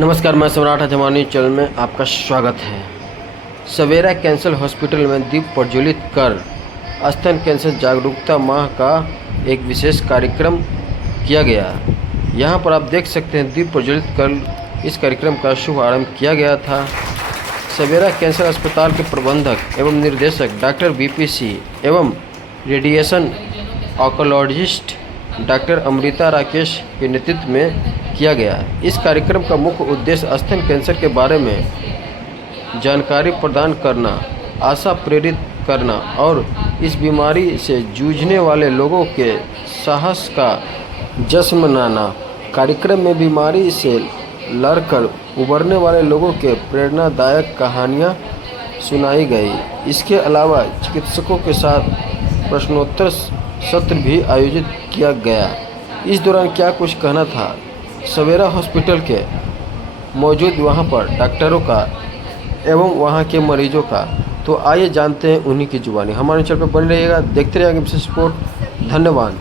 नमस्कार, मैं सम्राट हजमानी चैनल में आपका स्वागत है। सवेरा कैंसर हॉस्पिटल में दीप प्रज्वलित कर स्तन कैंसर जागरूकता माह का एक विशेष कार्यक्रम किया गया। यहां पर आप देख सकते हैं दीप प्रज्वलित कर इस कार्यक्रम का शुभारंभ किया गया था। सवेरा कैंसर अस्पताल के प्रबंधक एवं निर्देशक डॉक्टर बीपीसी एवं radiation oncologist doctor Amrita Rakesh के नेतृत्व में किया गया। इस कार्यक्रम का मुख्य उद्देश्य स्तन कैंसर के बारे में जानकारी प्रदान करना, आशा प्रेरित करना और इस बीमारी से जूझने वाले लोगों के साहस का जश्न मनाना। कार्यक्रम में बीमारी से लड़कर उबरने वाले लोगों के प्रेरणादायक कहानियाँ सुनाई गई। इसके अलावा चिकित्सकों के साथ प्रश्नोत्तर सत्र भी आयोजित किया गया। इस दौरान क्या कुछ कहना था सवेरा हॉस्पिटल के मौजूद वहां पर डॉक्टरों का एवं वहां के मरीजों का, तो आइए जानते हैं उन्हीं की जुबानी। हमारे चैनल पर बने रहिएगा, देखते रहिएगा विशेष रिपोर्ट। धन्यवाद।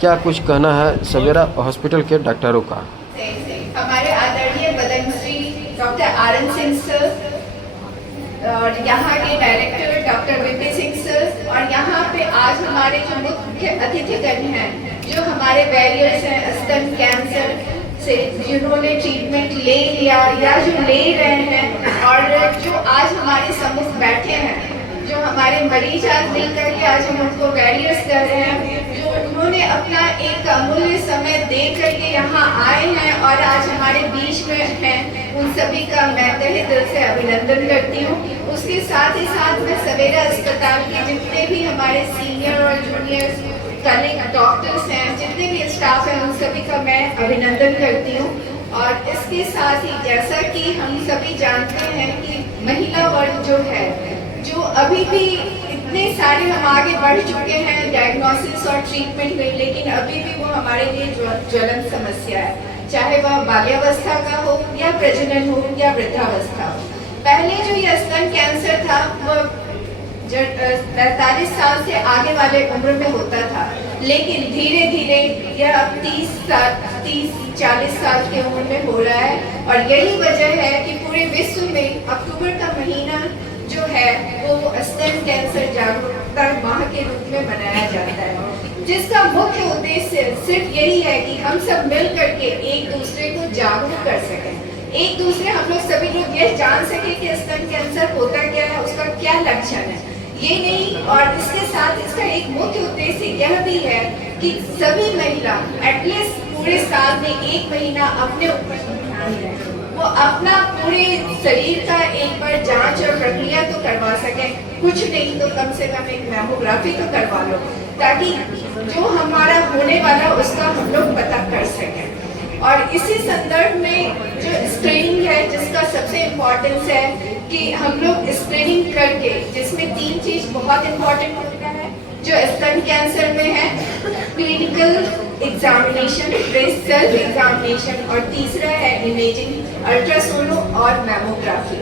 क्या कुछ कहना है सवेरा हॉस्पिटल के डॉक्टरों का? हमारे आदरणीय Padmashri doctor RN Singh sir और यहाँ के director doctor VP Singh sir और यहाँ पे आज हमारे जो मुख्य अतिथिगण हैं, जो हमारे वैरियर्स हैं स्तन कैंसर से जिन्होंने ट्रीटमेंट ले लिया या जो ले रहे हैं और जो आज हमारे सम्मुख बैठे हैं, जो हमारे मरीज आज मिल करके आज हम उनको वैरियर्स कर रहे हैं, जो उन्होंने अपना एक अमूल्य समय दे करके यहाँ आए हैं और आज हमारे बीच में हैं, उन सभी का मैं तहे दिल से अभिनंदन करती हूँ। उसके साथ ही साथ मैं सवेरा अस्पताल के जितने भी हमारे सीनियर और जूनियर कलीग डॉक्टर्स हैं, जितने भी स्टाफ हैं, उन सभी का मैं अभिनंदन करती हूँ। और इसके साथ ही जैसा कि हम सभी जानते हैं कि महिला वर्ग जो है, जो अभी भी इतने सारे हम आगे बढ़ चुके हैं डायग्नोसिस और ट्रीटमेंट में, लेकिन अभी भी वो हमारे लिए ज्वलंत समस्या है, चाहे वह बाल्यावस्था का हो या प्रजनन हो या वृद्धावस्था हो। पहले जो ये स्तन कैंसर था वह 45 साल से आगे वाले उम्र में होता था, लेकिन धीरे धीरे यह अब 30-40 साल की उम्र में हो रहा है। और यही वजह है कि पूरे विश्व में अक्टूबर का महीना जो है वो स्तन कैंसर जागरूकता माह के रूप में मनाया जाता है, जिसका मुख्य उद्देश्य सिर्फ यही है कि हम सब मिल करके एक दूसरे को जागरूक कर सकें, एक दूसरे हम लोग सभी लोग यह जान सके कि स्तन कैंसर होता क्या है, उसका क्या लक्षण है, ये नहीं। और इसके साथ इसका एक मुख्य उद्देश्य यह भी है कि सभी महिला एटलीस्ट पूरे साल में एक महीना अपने ऊपर ध्यान दें, वो अपना पूरे शरीर का एक बार जांच और प्रक्रिया तो करवा सके, कुछ नहीं तो कम से कम एक मैमोग्राफी तो करवा लो, ताकि जो हमारा होने वाला उसका हम लोग पता कर सकें। और इसी संदर्भ में जो स्क्रीनिंग है, जिसका सबसे इम्पोर्टेंस है कि हम लोग स्क्रीनिंग करके, जिसमें 3 चीज बहुत इम्पोर्टेंट होता है जो स्तन कैंसर में है, clinical examination, breast self examination, और तीसरा है इमेजिंग, अल्ट्रासोनो और मैमोग्राफी।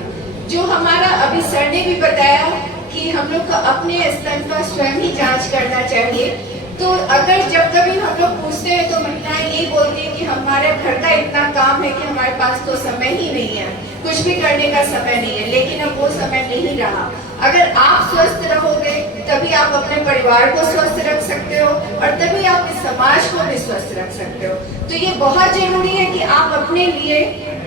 जो हमारा अभी सर ने भी बताया कि हम लोग को अपने स्तन का स्वयं ही जांच करना चाहिए। तो अगर जब कभी हम लोग पूछते हैं तो महिलाएं ये बोलती हैं कि हमारे घर का इतना काम है कि हमारे पास तो समय ही नहीं है, कुछ भी करने का समय नहीं है, लेकिन अब वो समय नहीं रहा। अगर आप स्वस्थ रहोगे तभी आप अपने परिवार को स्वस्थ रख सकते हो और तभी आप इस समाज को भी स्वस्थ रख सकते हो। तो ये बहुत जरूरी है कि आप अपने लिए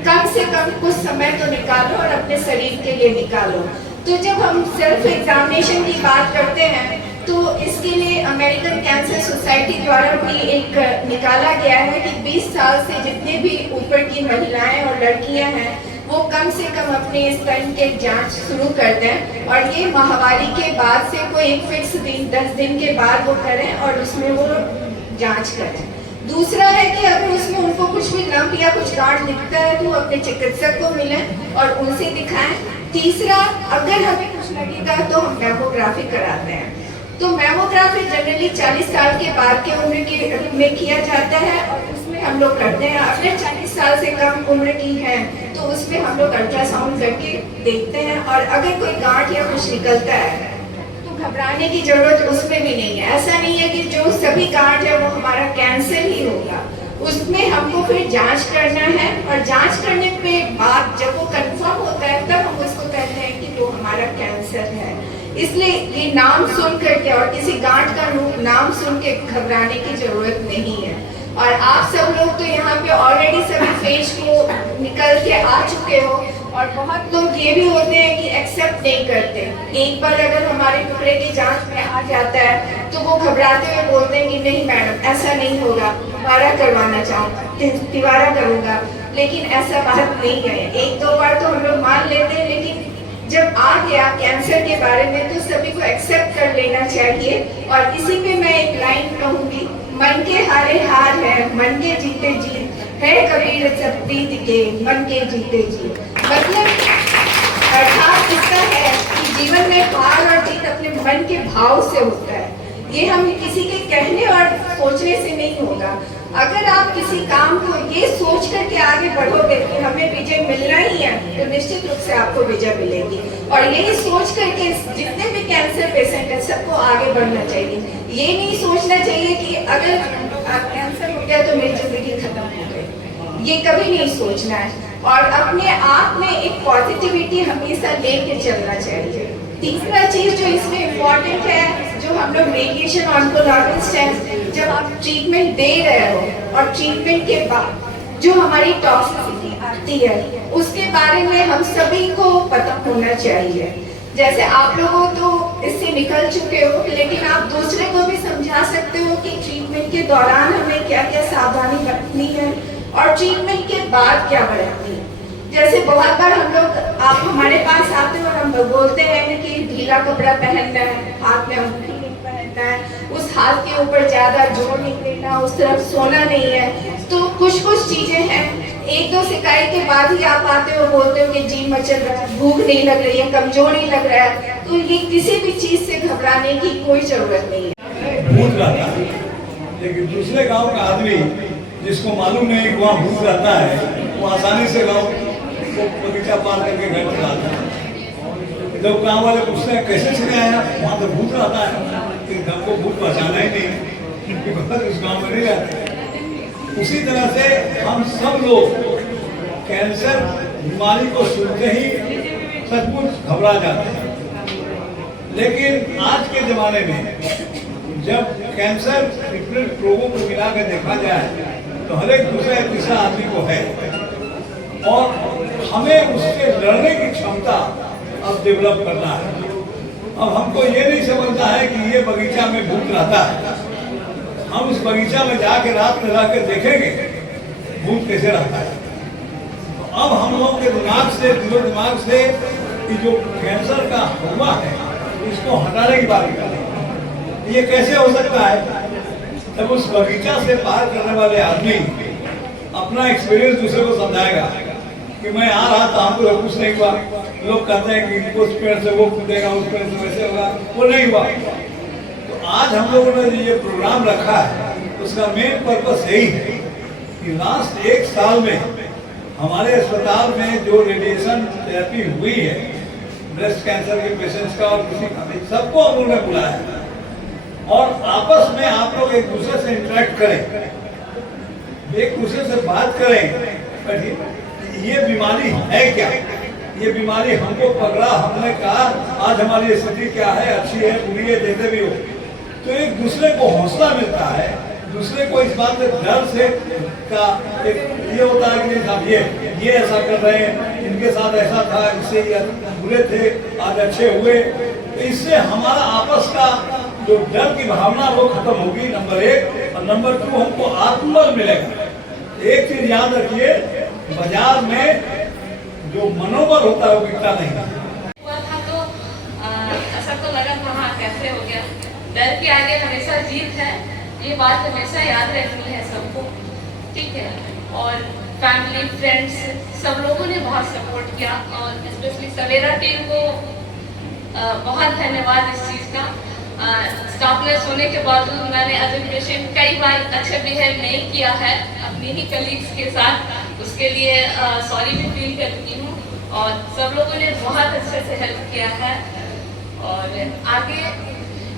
कम से कम कुछ समय तो निकालो और अपने शरीर के लिए निकालो। तो जब हम सेल्फ एग्जामिनेशन की बात करते हैं तो इसके लिए अमेरिकन कैंसर सोसाइटी द्वारा भी एक निकाला गया है कि 20 साल से जितने भी ऊपर की महिलाएं और लड़कियां हैं वो कम से कम अपने स्तन के जांच शुरू कर दें, और ये माहवारी के बाद से कोई एक फिक्स दिन 10 दिन के बाद वो करें और उसमें वो जांच करें। दूसरा है कि अगर उसमें उनको कुछ भी लंप या कुछ गांठ दिखता है तो अपने चिकित्सक को मिलें और उनसे दिखाएं। तीसरा, अगर हमें कुछ लगेगा तो हम मैमोग्राफी कराते हैं। तो मैमोग्राफी जनरली 40 साल के बाद के उम्र के में किया जाता है और उसमें हम लोग करते हैं। अगर 40 साल से कम उम्र की है तो उसमें हम लोग अल्ट्रासाउंड करके देखते हैं, और अगर कोई गांठ या कुछ निकलता है तो घबराने की जरूरत उसमें भी नहीं है। ऐसा नहीं है कि जो सभी गांठ है वो हमारा कैंसर ही होगा, उसमें हमको फिर जांच करना है, और जांच करने पे बाद जब वो कंफर्म होता है तब हम उसको कहते हैं कि वो हमारा कैंसर है। इसलिए ये नाम सुन करके और किसी गांठ का नाम सुन के घबराने की जरूरत नहीं है। और आप सब लोग तो यहाँ पे ऑलरेडी सभी फेज को निकल के आ चुके हो, और बहुत लोग ये भी होते हैं कि एक्सेप्ट नहीं करते। एक बार अगर हमारे टुकड़े की जांच में आ जाता है तो वो घबराते हुए बोलते हैं कि नहीं मैडम ऐसा नहीं होगा, दोबारा करवाना चाहूँगा, दोबारा करूँगा। लेकिन ऐसा बात नहीं है। एक दो बार तो हम लोग मान लेते हैं, लेकिन जब आ गया कैंसर के बारे में तो सभी को एक्सेप्ट कर लेना चाहिए। और इसी पे मैं एक लाइन कहूँगी, मन के हारे हार है, मन के जीते जीत है, कबीर सब प्रीत के मन के जीते जीत। मतलब अर्थात इसका है कि जीवन में हार और जीत अपने मन के भाव से होता है। ये हम किसी के कहने और सोचने से नहीं होगा। अगर आप किसी काम को ये सोच करके आगे बढ़ोगे कि हमें विजय मिलना ही है, तो निश्चित रूप से आपको विजय मिलेगी। और यही सोच करके जितने भी कैंसर पेशेंट है सबको आगे बढ़ना चाहिए। ये नहीं सोचना चाहिए कि अगर कैंसर हो गया तो मेरी जिंदगी खत्म हो गई, ये कभी नहीं सोचना है। और अपने आप में एक पॉजिटिविटी हमेशा लेके चलना चाहिए। तीसरा चीज जो इसमें इम्पोर्टेंट है, जो हम लोग रेडिएशन ऑन्कोलॉजिस्ट हैं, जब आप ट्रीटमेंट दे रहे हो और ट्रीटमेंट के बाद जो हमारी टॉक्सिसिटी आती है उसके बारे में हम सभी को पता होना चाहिए। जैसे आप लोगों तो इससे निकल चुके हो, लेकिन आप दूसरे को भी समझा सकते हो कि ट्रीटमेंट के दौरान हमें क्या क्या सावधानी बरतनी है और ट्रीटमेंट के बाद क्या बरतनी है। जैसे बहुत बार हम लोग, आप हमारे पास आते हो और हम बोलते हैं कि ढीला कपड़ा पहनना है, हाथ में अंगूठी नहीं पहनना है, उस हाथ के ऊपर ज्यादा जोर नहीं देना, उस तरफ सोना नहीं है। तो कुछ चीजें हैं, एक दो शिकायत के बाद ही आप आते हो, बोलते हो कि जी मचल रहा है, भूख नहीं लग रही है, कमजोरी लग रहा है। तो ये किसी भी चीज से घबराने की कोई जरूरत नहीं है। भूत रहता है, लेकिन दूसरे गांव का आदमी जिसको मालूम नहीं कि वहाँ भूत रहता है, वो आसानी से गाँव को बगीचा पार करके घर चला आता है। जब गाँव वाले पूछते हैं कैसे चले आया, वहाँ तो भूत रहता है, लेकिन हमको भूत पहचाना ही नहीं, उस गाँव में नहीं रहते। उसी तरह से हम सब लोग कैंसर बीमारी को सुनते ही सचमुच घबरा जाते हैं। लेकिन आज के जमाने में जब कैंसर डिफरेंट रोगों को मिला कर देखा जाए तो हर एक दूसरा तीसरा आदमी को है, और हमें उससे लड़ने की क्षमता अब डेवलप करना है। अब हमको ये नहीं समझना है कि ये बगीचा में भूत रहता है, हम उस बगीचा में जाके रात में जाकर देखेंगे भूत कैसे रहता है। तो अब हम लोग के दिमाग से, दिमाग से कि जो कैंसर का हुआ है इसको हटाने की बात करें। ये कैसे हो सकता है? जब उस बगीचा से पार करने वाले आदमी अपना एक्सपीरियंस दूसरे को समझाएगा कि मैं आ रहा था, हमको कुछ नहीं हुआ। लोग कहते हैं कि उस पेड़ से वो कूदेगा, उस पेड़ से वैसे होगा, वो नहीं हुआ। तो आज हम लोगों ने ये प्रोग्राम रखा है, उसका मेन पर्पस यही है कि लास्ट 1 साल में हमारे अस्पताल में जो रेडिएशन थेरेपी हुई है ब्रेस्ट कैंसर के पेशेंट्स का और किसी का भी, सबको हम लोगों ने बुलाया है। और आपस में आप लोग एक दूसरे से इंटरेक्ट करें, एक दूसरे से बात करें, ये बीमारी है क्या, ये बीमारी हमको पकड़ा, हमने कहा आज हमारी स्थिति क्या है, अच्छी है, बुरी है, जैसे भी हो, तो एक दूसरे को हौसला मिलता है, दूसरे को इस बात से डर से का एक ये होता है कि नहीं साहब ये ऐसा कर रहे हैं, इनके साथ ऐसा था, इससे ये बुरे थे, आज अच्छे हुए। तो इससे हमारा आपस का जो डर की भावना वो खत्म होगी, नंबर 1। और नंबर 2, हमको आत्मबल मिलेगा। एक चीज याद रखिए, बाजार में जो मनोबल होता है वो बिकता नहीं हुआ था। तो ऐसा तो लगा था हाँ कैसे हो गया। डर के आगे हमेशा जीत है, ये बात हमेशा याद रखनी है सबको, ठीक है। और फैमिली, फ्रेंड्स, सब लोगों ने बहुत सपोर्ट किया, और स्पेशली सवेरा टीम को बहुत धन्यवाद इस चीज़ का। स्टाफ नर्स होने के बावजूद मैंने एज ए पेशेंट कई बार अच्छा बिहेव नहीं किया है अपनी ही कलीग्स के साथ, उसके लिए सॉरी भी फील करती हूँ। और सब लोगों ने बहुत अच्छे से हेल्प किया है, और आगे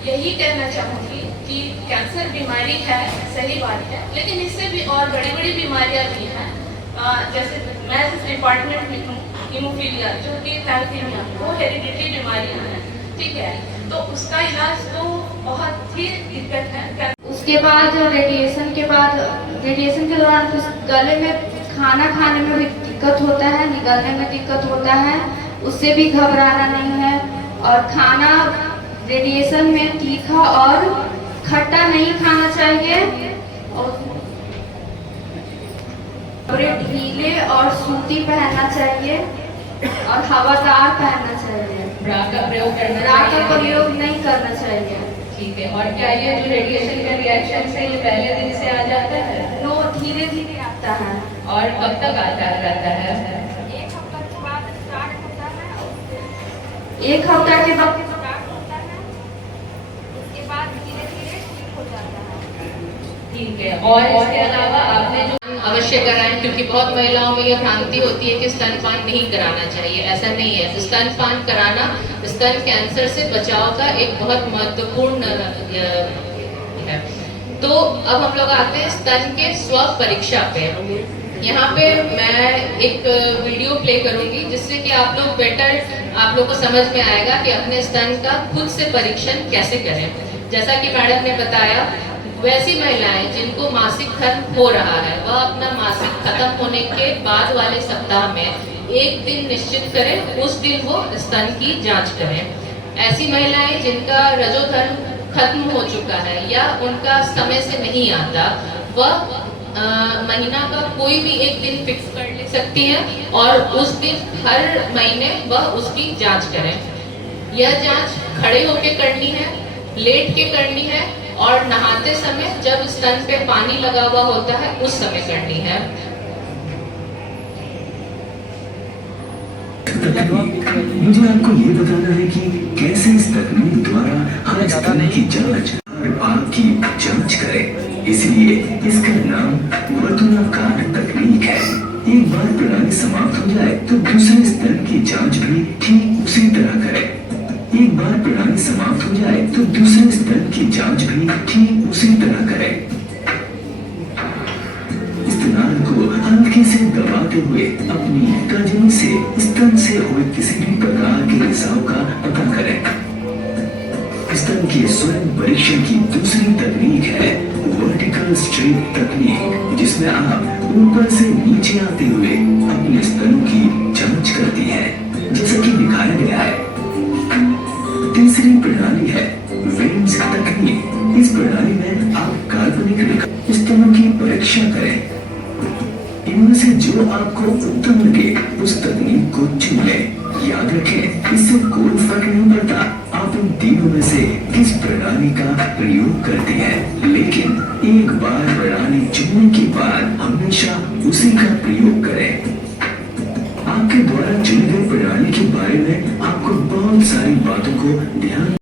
यही कहना चाहूँगी कि कैंसर बीमारी है, सही बात है, लेकिन इससे भी और बड़ी बड़ी बीमारियां भी हैं। जैसे मैं जिस डिपार्टमेंट में हूँ, हीमोफीलिया जो कि थैलेसीमिया, वो हेरिडिटरी बीमारियां हैं, ठीक है। तो उसका इलाज तो बहुत ही दिक्कत है। उसके बाद रेडिएशन के दौरान कुछ गले में खाना खाने में भी दिक्कत होता है, निगलने में दिक्कत होता है, उससे भी घबराना नहीं है। और खाना रेडिएशन में तीखा और खट्टा नहीं खाना चाहिए, और कपड़े ढीले और सूती पहनना चाहिए और हवादार पहनना चाहिए। ब्रा का प्रयोग करना ब्रा का चाहिए। प्रयोग नहीं करना चाहिए। ठीक है। और क्या ये जो रेडिएशन का रिएक्शन है ये पहले दिन से आ जाता है? नो, धीरे धीरे आता है। और कब तक आता रहता है? 1 हफ्ता के बाद स्टार्ट होता है। 1 हफ्ता के बाद स्टार्ट होता है, उसके बाद धीरे धीरे ठीक हो जाता है। ठीक है। और इसके अलावा आपने जो अवश्य कराएं, क्योंकि बहुत महिलाओं में यह भ्रांति होती है कि स्तनपान नहीं कराना चाहिए। ऐसा नहीं है। स्तनपान कराना स्तन कैंसर से बचाव का एक बहुत महत्वपूर्ण है। तो अब हम लोग आते हैं स्तन के स्व परीक्षा पे। यहाँ पे मैं एक वीडियो प्ले करूंगी जिससे कि आप लोग को समझ में आएगा कि अपने स्तन का खुद से परीक्षण कैसे करें। जैसा कि मैडम ने बताया, वैसी महिलाएं जिनको मासिक धर्म हो रहा है वह अपना मासिक खत्म होने के बाद वाले सप्ताह में एक दिन निश्चित करें, उस दिन वो स्तन की जांच करें। ऐसी महिलाएं जिनका रजोधर्म खत्म हो चुका है या उनका समय से नहीं आता, वह महीना का कोई भी एक दिन फिक्स कर ले सकती हैं और उस दिन हर महीने वह उसकी जांच करें। यह जांच खड़े होकर करनी है, लेट के करनी है और नहाते समय जब स्तन पे पानी लगा हुआ होता है उस समय करनी है। मुझे आपको ये बताना है कि कैसे इस तकनीक द्वारा हम स्तन की जांच और आग की जांच करें। इसलिए इसका नाम वर्तुलाकार तकनीक है। एक बार प्रणाली समाप्त हो जाए तो दूसरे स्तन की जांच भी ठीक उसी तरह करें। एक बार प्रणाली समाप्त हो जाए तो दूसरे स्तन की जांच भी ठीक उसी तरह करें। स्तनाल को हल्के से दबाते हुए अपनी तर्जनी से स्तन से हुए किसी भी प्रकार के रिसाव का पता करें। स्तन के स्वयं परीक्षण की दूसरी तकनीक है वर्टिकल स्ट्रेट तकनीक, जिसमें आप ऊपर से नीचे आते हुए अपने स्तनों की जांच करती है, जैसा कि दिखाया गया है। तीसरी प्रणाली है वेन्स तकनीक। इस प्रणाली में आप काल्पनिक रेखा स्तनों की परीक्षा करें। इनमें से जो आपको उत्तम लगे उस तकनीक को चुन लें। याद रखें, इससे कोई फर्क नहीं पड़ता आप इन तीनों में से किस प्रणाली का प्रयोग करते हैं, लेकिन एक बार प्रणाली चुनने के बाद हमेशा उसी का प्रयोग करें। आपके द्वारा चुनी गई प्रणाली के बारे में आपको बहुत सारी बातों को ध्यान